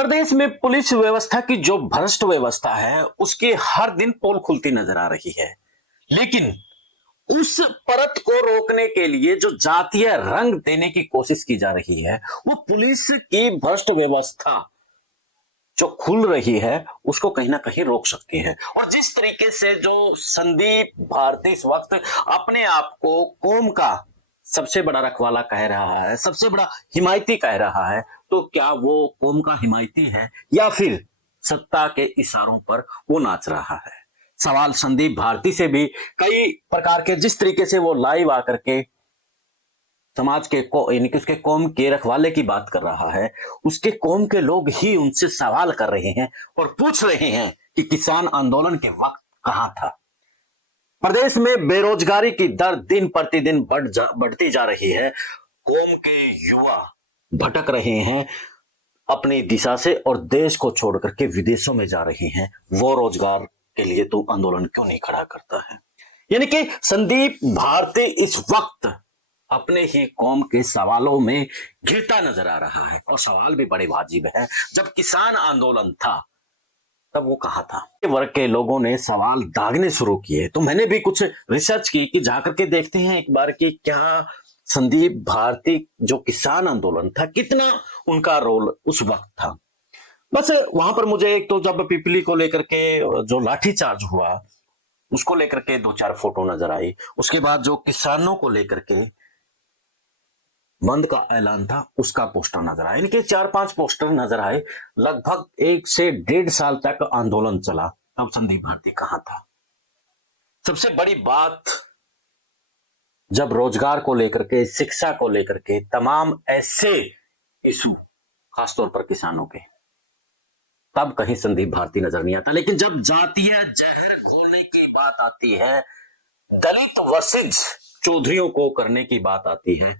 प्रदेश में पुलिस व्यवस्था की जो भ्रष्ट व्यवस्था है उसकी हर दिन पोल खुलती नजर आ रही है, लेकिन उस परत को रोकने के लिए जो जातीय रंग देने की कोशिश की जा रही है वो पुलिस की भ्रष्ट व्यवस्था जो खुल रही है उसको कहीं ना कहीं रोक सकती है। और जिस तरीके से जो संदीप भारती इस वक्त अपने आप को कौम का सबसे बड़ा रखवाला कह रहा है, सबसे बड़ा हिमायती कह रहा है, तो क्या वो कौम का हिमायती है या फिर सत्ता के इशारों पर वो नाच रहा है? सवाल संदीप भारती से भी कई प्रकार के, जिस तरीके से वो लाइव आकर के समाज के यानी कि उसके कौम के रखवाले की बात कर रहा है, उसके कौम के लोग ही उनसे सवाल कर रहे हैं और पूछ रहे हैं कि किसान आंदोलन के वक्त कहां था। प्रदेश में बेरोजगारी की दर दिन प्रतिदिन बढ़ती जा रही है। कौम के युवा भटक रहे हैं अपनी दिशा से और देश को छोड़ करके विदेशों में जा रहे हैं। वो रोजगार के लिए तो आंदोलन क्यों नहीं खड़ा करता है? यानी कि संदीप भारती इस वक्त अपने ही कौम के सवालों में घिरता नजर आ रहा है और सवाल भी बड़े वाजिब है। जब किसान आंदोलन था तब वो कहा था, वर्ग के लोगों ने सवाल दागने शुरू किए। तो मैंने भी कुछ रिसर्च की कि जाकर के देखते हैं एक बार कि क्या संदीप भारती जो किसान आंदोलन था कितना उनका रोल उस वक्त था। बस वहां पर मुझे एक तो जब पिपली को लेकर के जो लाठीचार्ज हुआ उसको लेकर के 2-4 फोटो नजर आई। उसके बाद जो किसानों को लेकर के बंद का ऐलान था उसका पोस्टर नजर आया। इनके 4-5 पोस्टर नजर आए। लगभग 1 से 1.5 साल तक आंदोलन चला। तब संदीप भारती कहां था? सबसे बड़ी बात, जब रोजगार को लेकर के, शिक्षा को लेकर के, तमाम ऐसे इशू खासतौर पर किसानों के, तब कहीं संदीप भारती नजर नहीं आता। लेकिन जब जातीय जहर घोलने की बात आती है, दलित वर्सेस चौधरियों को करने की बात आती है,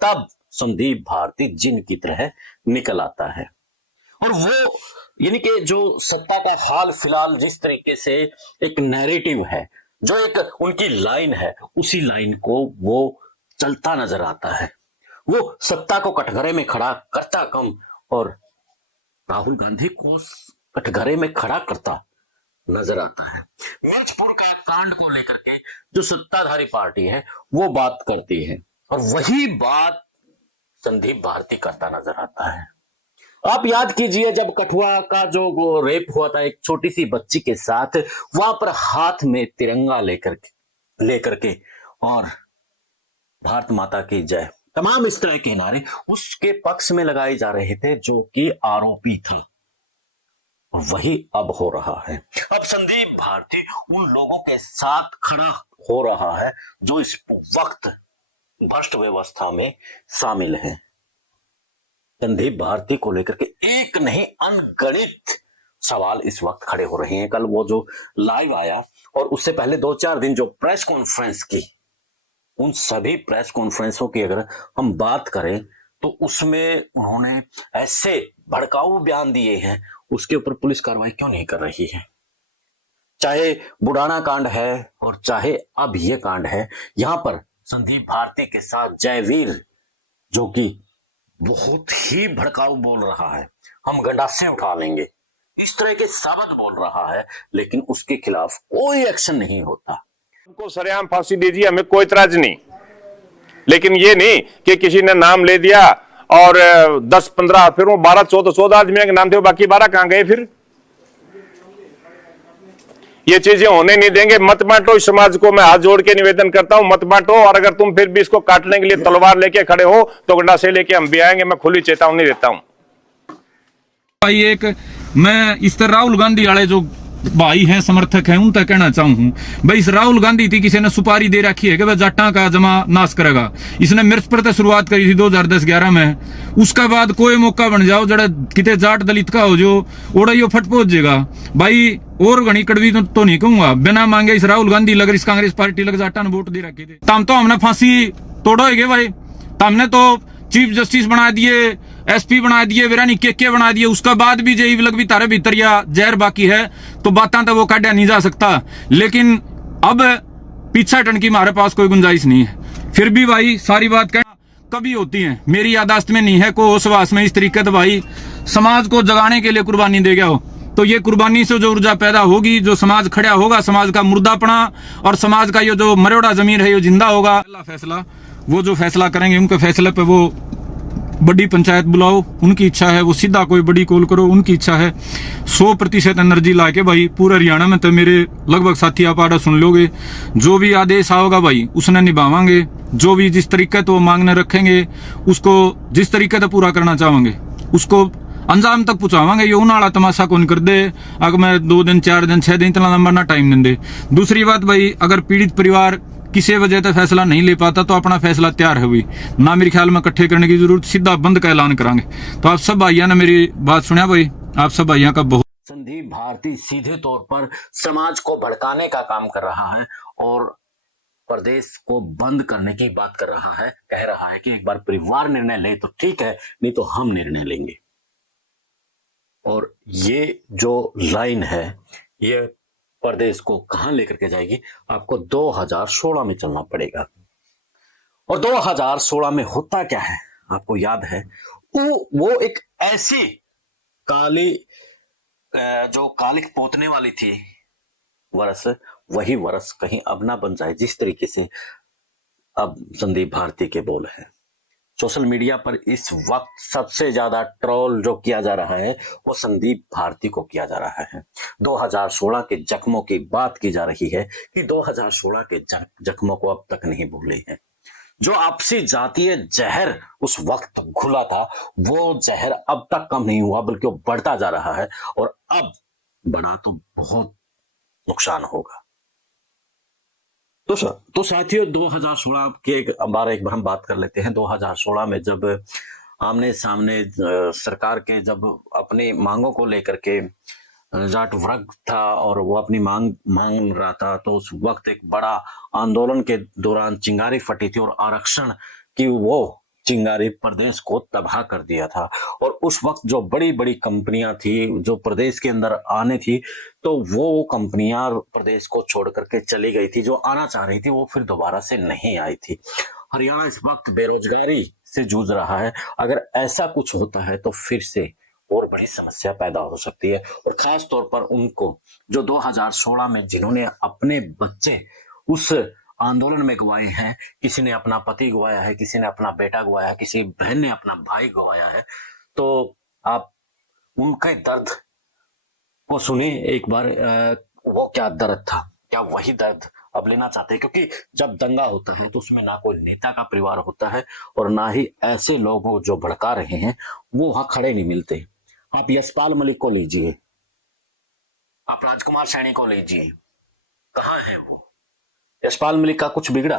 तब संदीप भारती जिन की तरह निकल आता है। और वो यानी कि जो सत्ता का हाल फिलहाल जिस तरीके से एक नैरेटिव है, जो एक उनकी लाइन है, उसी लाइन को वो चलता नजर आता है। वो सत्ता को कटघरे में खड़ा करता कम और राहुल गांधी को कटघरे में खड़ा करता नजर आता है। मिर्चपुर का कांड को लेकर के जो सत्ताधारी पार्टी है वो बात करती है और वही बात संदीप भारती करता नजर आता है। आप याद कीजिए जब कठुआ का जो रेप हुआ था एक छोटी सी बच्ची के साथ, वहां पर हाथ में तिरंगा लेकर के और भारत माता की जय, तमाम इस तरह के नारे उसके पक्ष में लगाए जा रहे थे जो कि आरोपी था। वही अब हो रहा है। अब संदीप भारती उन लोगों के साथ खड़ा हो रहा है जो इस वक्त भ्रष्ट व्यवस्था में शामिल हैं। संदीप भारती को लेकर के एक नहीं अनगणित सवाल इस वक्त खड़े हो रहे हैं। कल वो जो लाइव आया और उससे पहले 2-4 दिन जो प्रेस कॉन्फ्रेंस की, उन सभी प्रेस कॉन्फ्रेंसों की अगर हम बात करें तो उसमें उन्होंने ऐसे भड़काऊ बयान दिए हैं, उसके ऊपर पुलिस कार्रवाई क्यों नहीं कर रही है? चाहे बुडाना कांड है और चाहे अब यह कांड है, यहां पर संदीप भारती के साथ जयवीर जो कि बहुत ही भड़काऊ बोल रहा है, हम गंडासे उठा लेंगे, इस तरह के शब्द बोल रहा है, लेकिन उसके खिलाफ कोई एक्शन नहीं होता। उनको सरेआम फांसी दीजिए, हमें कोई इतराज नहीं, लेकिन ये नहीं कि किसी ने नाम ले दिया और 10-15 फिर वो 12-14 आदमियों के नाम थे, बाकी 12 कहां गए? फिर ये चीजें होने नहीं देंगे। मत बांटो। इस समाज को मैं हाथ जोड़ के निवेदन करता हूं, मत बांटो। और अगर तुम फिर भी इसको काटने के लिए तलवार लेके खड़े हो तो गंडासे लेके हम भी आएंगे। मैं खुली चेतावनी देता हूं। भाई एक मैं इस तरह राहुल गांधी वाले जो भाई हैं, समर्थक हैं, उन तक कहना चाहूँ भाई, इस राहुल गांधी थी किसी ने सुपारी दे रखी है कि वह जाटा का जमा नाश करेगा। इसने मिर्चपुर से शुरुआत करी थी 2010-11 में। उसका बाद कोई मौका बन जाओ जड़ा किते जाट दलित का हो जो ओड़ा यो फट पहुंच जाएगा भाई। और घनी कड़वी तो नहीं कहूंगा, बिना मांगे इस राहुल गांधी लग इस कांग्रेस पार्टी लग जाटा ने वोट दे रखे थे। तम तो हमने फांसी तोड़ोगे भाई, हमने तो चीफ जस्टिस बना दिए, एसपी बना दिए, वीरानी के बना दिए। उसका बाद भी जय लग भी तारे भीतर या जहर बाकी है तो बातें तो वो काटा नहीं जा सकता। लेकिन अब पीछा हटने की हमारे पास कोई गुंजाइश नहीं है। फिर भी भाई सारी बात कहना कभी होती हैं, मेरी यादाश्त में नहीं है को होश में इस तरीके से भाई समाज को जगाने के लिए कुर्बानी दे गया हो। तो ये कुर्बानी से जो ऊर्जा पैदा होगी, जो समाज खड़ा होगा, समाज का मुर्दापना और समाज का ये जो मरोड़ा जमीन है ये जिंदा होगा। अगला फैसला वो जो फैसला करेंगे, उनके फैसले पे वो बड़ी पंचायत बुलाओ, उनकी इच्छा है, वो सीधा कोई बड़ी कॉल करो, उनकी इच्छा है। 100% एनर्जी ला के भाई पूरा हरियाणा में तो मेरे लगभग साथी आप आड़ा सुन लोगे, जो भी आदेश आओगा भाई उसने निभावांगे। जो भी जिस तरीके तो मांगने रखेंगे उसको जिस तरीके से पूरा करना चाहेंगे उसको अंजाम तक पहुंचावांगे। ये उनाड़ा तमाशा कौन कर दे अगर मैं 2 दिन 4 दिन 6 दिन इतना लंबा ना टाइम दें दे। दूसरी बात भाई, अगर पीड़ित परिवार किसी वजह से फैसला नहीं ले पाता तो अपना फैसला तैयार है हुई ना, मेरे ख्याल में इकट्ठे करने की जरूरत, सीधा बंद का ऐलान करांगे। तो आप सब भाइयों ने मेरी बात सुना भाई, आप सब भाइयों का बहुत। संदीप भारती सीधे तौर पर समाज को भड़काने का काम कर रहा है और प्रदेश को बंद करने की बात कर रहा है। कह रहा है कि एक बार परिवार निर्णय ले तो ठीक है, नहीं तो हम निर्णय लेंगे। और ये जो लाइन है ये प्रदेश को कहां लेकर के जाएगी, आपको 2016 में चलना पड़ेगा। और 2016 में होता क्या है आपको याद है, वो एक ऐसी काली जो कालिक पोतने वाली थी वर्ष, वही वर्ष कहीं अब ना बन जाए जिस तरीके से अब संदीप भारती के बोल हैं। सोशल मीडिया पर इस वक्त सबसे ज्यादा ट्रोल जो किया जा रहा है वो संदीप भारती को किया जा रहा है। 2016 के जख्मों की बात की जा रही है कि 2016 के जख्मों को अब तक नहीं भूले हैं। जो आपसी जातीय जहर उस वक्त घुला था वो जहर अब तक कम नहीं हुआ, बल्कि वो बढ़ता जा रहा है और अब बढ़ा तो बहुत नुकसान होगा। तो साथियों 2016 के एक बार हम बात कर लेते हैं। 2016 में जब आमने सामने सरकार के जब अपनी मांगों को लेकर के जाट वर्ग था और वो अपनी मांग रहा था, तो उस वक्त एक बड़ा आंदोलन के दौरान चिंगारी फटी थी और आरक्षण की वो चिंगारी प्रदेश को तबाह कर दिया था। और उस वक्त जो बड़ी बड़ी कंपनियां थी जो प्रदेश के अंदर आने थी, तो वो कंपनियां प्रदेश को छोड़ करके चली गई थी। जो आना चाह रही थी वो फिर दोबारा से नहीं आई थी। हरियाणा इस वक्त बेरोजगारी से जूझ रहा है। अगर ऐसा कुछ होता है तो फिर से और बड़ी समस्या पैदा हो सकती है। और खास तौर पर उनको जो 2016 में जिन्होंने अपने बच्चे उस आंदोलन में गवाए हैं, किसी ने अपना पति गवाया है, किसी ने अपना बेटा गवाया है, किसी बहन ने अपना भाई गवाया है, तो आप उनके दर्द को सुनिए एक बार। वो क्या दर्द था, क्या वही दर्द अब लेना चाहते हैं? क्योंकि जब दंगा होता है तो उसमें ना कोई नेता का परिवार होता है और ना ही ऐसे लोग जो भड़का रहे हैं वो वहां खड़े नहीं मिलते। आप यशपाल मलिक को लीजिए, आप राजकुमार सैनी को लीजिए, कहां है वो? यशपाल मलिक का कुछ बिगड़ा,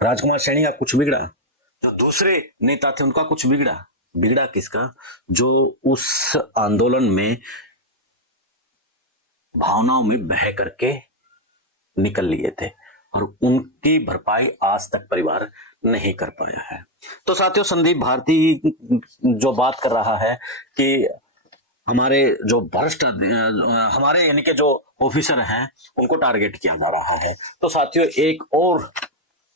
राजकुमार सैनी का कुछ बिगड़ा, जो दूसरे नेता थे उनका कुछ बिगड़ा? बिगड़ा किसका? जो उस आंदोलन में भावनाओं में बह करके निकल लिए थे और उनकी भरपाई आज तक परिवार नहीं कर पाया है। तो साथियों संदीप भारती जो बात कर रहा है कि हमारे जो भ्रष्ट हमारे यानी कि जो ऑफिसर हैं उनको टारगेट किया जा रहा है। तो साथियों एक और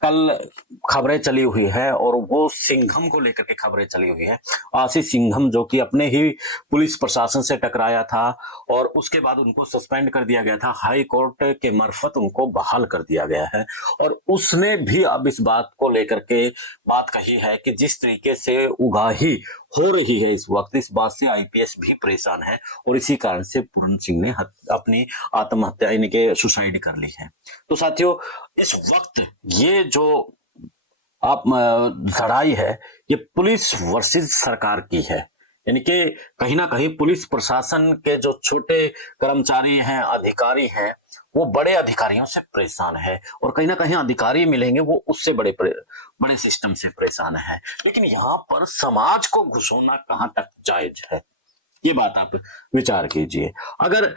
कल खबरें चली हुई है और वो सिंघम को लेकर के खबरें चली हुई है। आशीष सिंघम जो कि अपने ही पुलिस प्रशासन से टकराया था और उसके बाद उनको सस्पेंड कर दिया गया था, हाई कोर्ट के मार्फत उनको बहाल कर दिया गया है। और उसने भी अब इस बात को लेकर के बात कही है कि जिस तरीके से उगाही हो रही है इस वक्त, इस बात से आईपीएस भी परेशान है और इसी कारण से पूरन सिंह ने अपनी आत्महत्या यानी कि सुसाइड कर ली है। तो साथियों इस वक्त ये जो आप लड़ाई है ये पुलिस वर्सेस सरकार की है, यानी कि कहीं ना कहीं पुलिस प्रशासन के जो छोटे कर्मचारी हैं, अधिकारी हैं, वो बड़े अधिकारियों से परेशान है और कहीं ना कहीं अधिकारी मिलेंगे वो उससे बड़े सिस्टम से परेशान है। लेकिन यहाँ पर समाज को घुसोना कहाँ तक जायज है, ये बात आप विचार कीजिए। अगर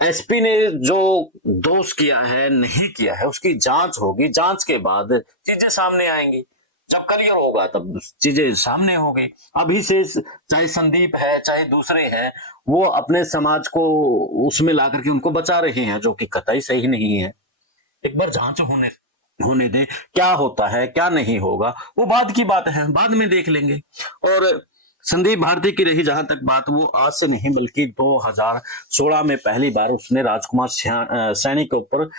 एसपी ने जो दोष किया है नहीं किया है उसकी जांच होगी, जांच के बाद चीजें सामने आएंगी, जब करियर होगा तब चीजें सामने होगी। अभी से चाहे संदीप है चाहे दूसरे हैं वो अपने समाज को उसमें ला करके उनको बचा रहे हैं, जो कि कतई सही नहीं है। एक बार जांच होने होने दें, क्या होता है क्या नहीं होगा वो बाद की बात है, बाद में देख लेंगे। और संदीप भारती की रही जहां तक बात, वो आज से नहीं बल्कि 2016 में पहली बार उसने राजकुमार सैनी के ऊपर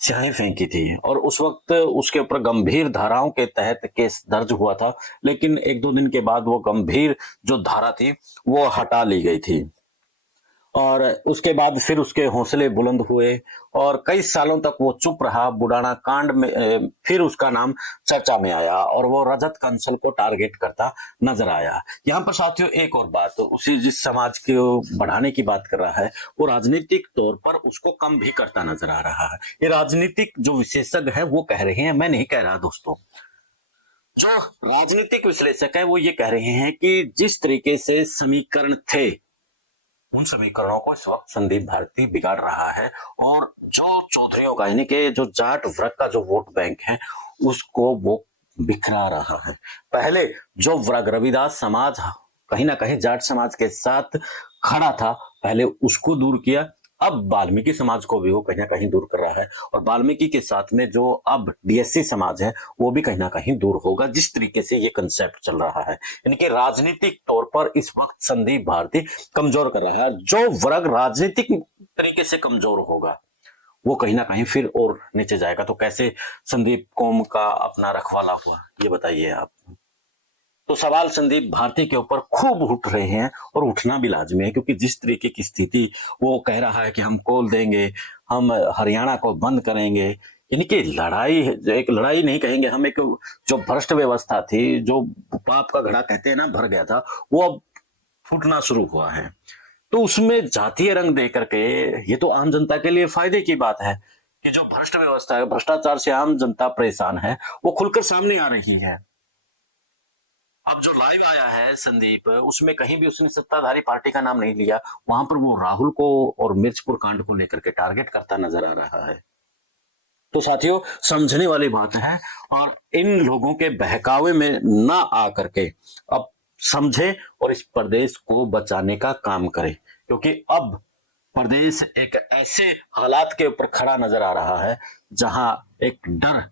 स्याही फेंकी थी, और उस वक्त उसके ऊपर गंभीर धाराओं के तहत केस दर्ज हुआ था, लेकिन एक दो दिन के बाद वो गंभीर जो धारा थी वो हटा ली गई थी, और उसके बाद फिर उसके हौसले बुलंद हुए और कई सालों तक वो चुप रहा। बुडाना कांड में फिर उसका नाम चर्चा में आया और वो रजत कंसल को टारगेट करता नजर आया। यहाँ पर साथियों एक और बात, उसी जिस समाज को बढ़ाने की बात कर रहा है वो राजनीतिक तौर पर उसको कम भी करता नजर आ रहा है। ये राजनीतिक जो विशेषज्ञ है वो कह रहे हैं, मैं नहीं कह रहा दोस्तों, जो राजनीतिक विश्लेषक है वो ये कह रहे हैं कि जिस तरीके से समीकरण थे उन समीकरणों को इस वक्त संदीप भारती बिगाड़ रहा है, और जो चौधरियों का यानी कि जो जाट वर्ग का जो वोट बैंक है उसको वो बिखरा रहा है। पहले जो वर्ग रविदास समाज कहीं ना कहीं जाट समाज के साथ खड़ा था, पहले उसको दूर किया, अब वाल्मीकि समाज को भी वो कहीं ना कहीं दूर कर रहा है, और वाल्मीकि के साथ में जो अब डीएससी समाज है वो भी कहीं ना कहीं दूर होगा, जिस तरीके से ये कंसेप्ट चल रहा है। यानी कि राजनीतिक तौर पर इस वक्त संदीप भारती कमजोर कर रहा है। जो वर्ग राजनीतिक तरीके से कमजोर होगा वो कहीं ना कहीं फिर और नीचे जाएगा। तो कैसे संदीप कौम का अपना रखवाला हुआ, ये बताइए आप। तो सवाल संदीप भारती के ऊपर खूब उठ रहे हैं, और उठना भी लाजमी है, क्योंकि जिस तरीके की स्थिति वो कह रहा है कि हम खोल देंगे, हम हरियाणा को बंद करेंगे, यानी कि लड़ाई, एक लड़ाई नहीं कहेंगे हम, एक जो भ्रष्ट व्यवस्था थी, जो पाप का घड़ा कहते हैं ना भर गया था, वो अब फूटना शुरू हुआ है। तो उसमें जातीय रंग दे करके, ये तो आम जनता के लिए फायदे की बात है कि जो भ्रष्ट व्यवस्था है, भ्रष्टाचार से आम जनता परेशान है, वो खुलकर सामने आ रही है। अब जो लाइव आया है संदीप, उसमें कहीं भी उसने सत्ताधारी पार्टी का नाम नहीं लिया, वहां पर वो राहुल को और मिर्चपुर कांड को लेकर के टारगेट करता नजर आ रहा है। तो साथियों समझने वाली बात है, और इन लोगों के बहकावे में ना आ करके अब समझे और इस प्रदेश को बचाने का काम करे, क्योंकि अब प्रदेश एक ऐसे हालात के ऊपर खड़ा नजर आ रहा है जहां एक डर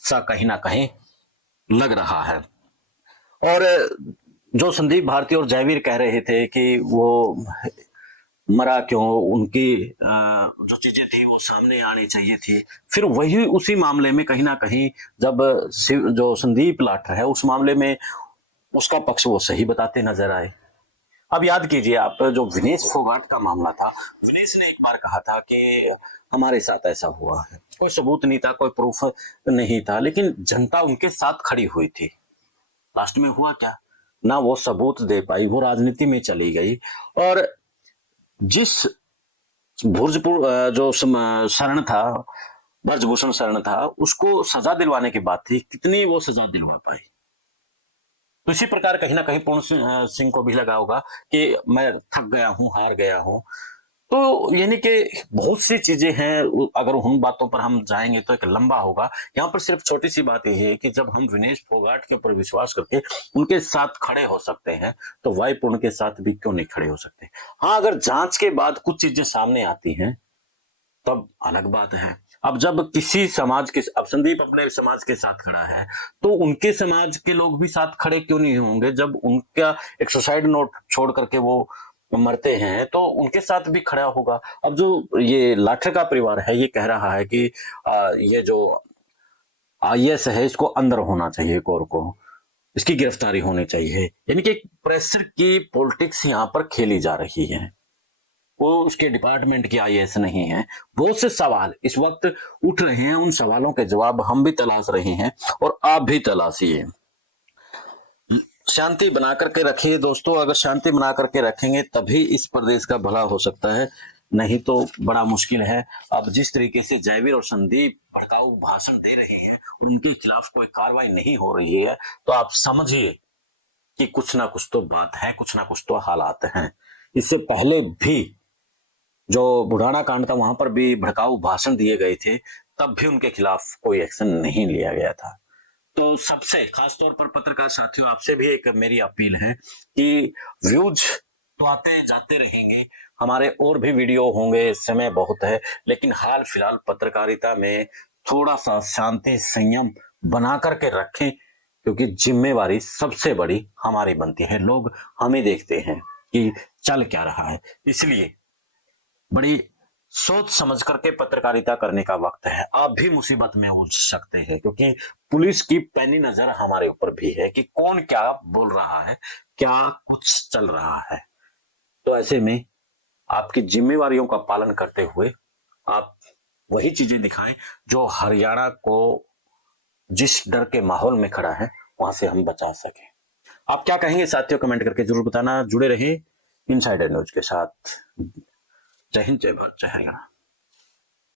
सा कहीं ना कहीं लग रहा है। और जो संदीप भारती और जयवीर कह रहे थे कि वो मरा क्यों, उनकी जो चीजें थी वो सामने आनी चाहिए थी, फिर वही उसी मामले में कहीं ना कहीं जब जो संदीप लाठर है उस मामले में उसका पक्ष वो सही बताते नजर आए। अब याद कीजिए आप, जो विनेश फोगाट का मामला था, विनेश ने एक बार कहा था कि हमारे साथ ऐसा हुआ है, कोई सबूत नहीं था, कोई प्रूफ नहीं था, लेकिन जनता उनके साथ खड़ी हुई थी। लास्ट में हुआ क्या, ना वो सबूत दे पाई, वो राजनीति में चली गई, और जिस भुर्जपुर जो शरण था, ब्रजभूषण शरण था, उसको सजा दिलवाने की बात थी, कितनी वो सजा दिलवा पाई। तो इसी प्रकार कहीं ना कहीं पूर्ण सिंह को भी लगा होगा कि मैं थक गया हूं, हार गया हूं। तो यानी कि बहुत सी चीजें हैं, अगर उन बातों पर हम जाएंगे तो एक लंबा होगा। यहाँ पर सिर्फ छोटी सी बात यह है कि जब हम विनेश फोगाट के ऊपर विश्वास करके उनके साथ खड़े हो सकते हैं, तो वाई पूर्ण के साथ भी क्यों नहीं खड़े हो सकते। हाँ, अगर जांच के बाद कुछ चीजें सामने आती हैं तब अलग बात है। अब जब किसी समाज के, अब संदीप अपने समाज के साथ खड़ा है, तो उनके समाज के लोग भी साथ खड़े क्यों नहीं होंगे। जब उनका एक सुसाइड नोट छोड़ करके वो मरते हैं तो उनके साथ भी खड़ा होगा। अब जो ये लाठर का परिवार है ये कह रहा है कि ये जो आईएएस है इसको अंदर होना चाहिए, कोर को इसकी गिरफ्तारी होनी चाहिए, यानी कि प्रेशर की पॉलिटिक्स यहाँ पर खेली जा रही है। वो उसके डिपार्टमेंट की आईएएस नहीं है। बहुत से सवाल इस वक्त उठ रहे हैं, उन सवालों के जवाब हम भी तलाश रहे हैं और आप भी तलाशिए। शांति बना करके रखिए दोस्तों, अगर शांति बना करके रखेंगे तभी इस प्रदेश का भला हो सकता है, नहीं तो बड़ा मुश्किल है। अब जिस तरीके से जयवीर और संदीप भड़काऊ भाषण दे रहे हैं, उनके खिलाफ कोई कार्रवाई नहीं हो रही है, तो आप समझिए कि कुछ ना कुछ तो बात है, कुछ ना कुछ तो हालात हैं। इससे पहले भी जो बुढ़ाना कांड था वहां पर भी भड़काऊ भाषण दिए गए थे, तब भी उनके खिलाफ कोई एक्शन नहीं लिया गया था। तो सबसे खासतौर पर पत्रकार साथियों, आपसे भी एक मेरी अपील है कि व्यूज तो आते जाते रहेंगे, हमारे और भी वीडियो होंगे, समय बहुत है, लेकिन हाल फिलहाल पत्रकारिता में थोड़ा सा शांति संयम बना करके रखें, क्योंकि जिम्मेवारी सबसे बड़ी हमारी बनती है। लोग हमें देखते हैं कि चल क्या रहा है, इसलिए बड़ी सोच समझ करके पत्रकारिता करने का वक्त है। आप भी मुसीबत में उलझ सकते हैं, क्योंकि पुलिस की पैनी नजर हमारे ऊपर भी है कि कौन क्या बोल रहा है, क्या कुछ चल रहा है। तो ऐसे में आपकी जिम्मेवारियों का पालन करते हुए आप वही चीजें दिखाएं जो हरियाणा को जिस डर के माहौल में खड़ा है वहां से हम बचा सके। आप क्या कहेंगे साथियों, कमेंट करके जरूर बताना। जुड़े रहिए इनसाइडर न्यूज के साथ। जय हिंद, जय भारत, जय हरियाणा।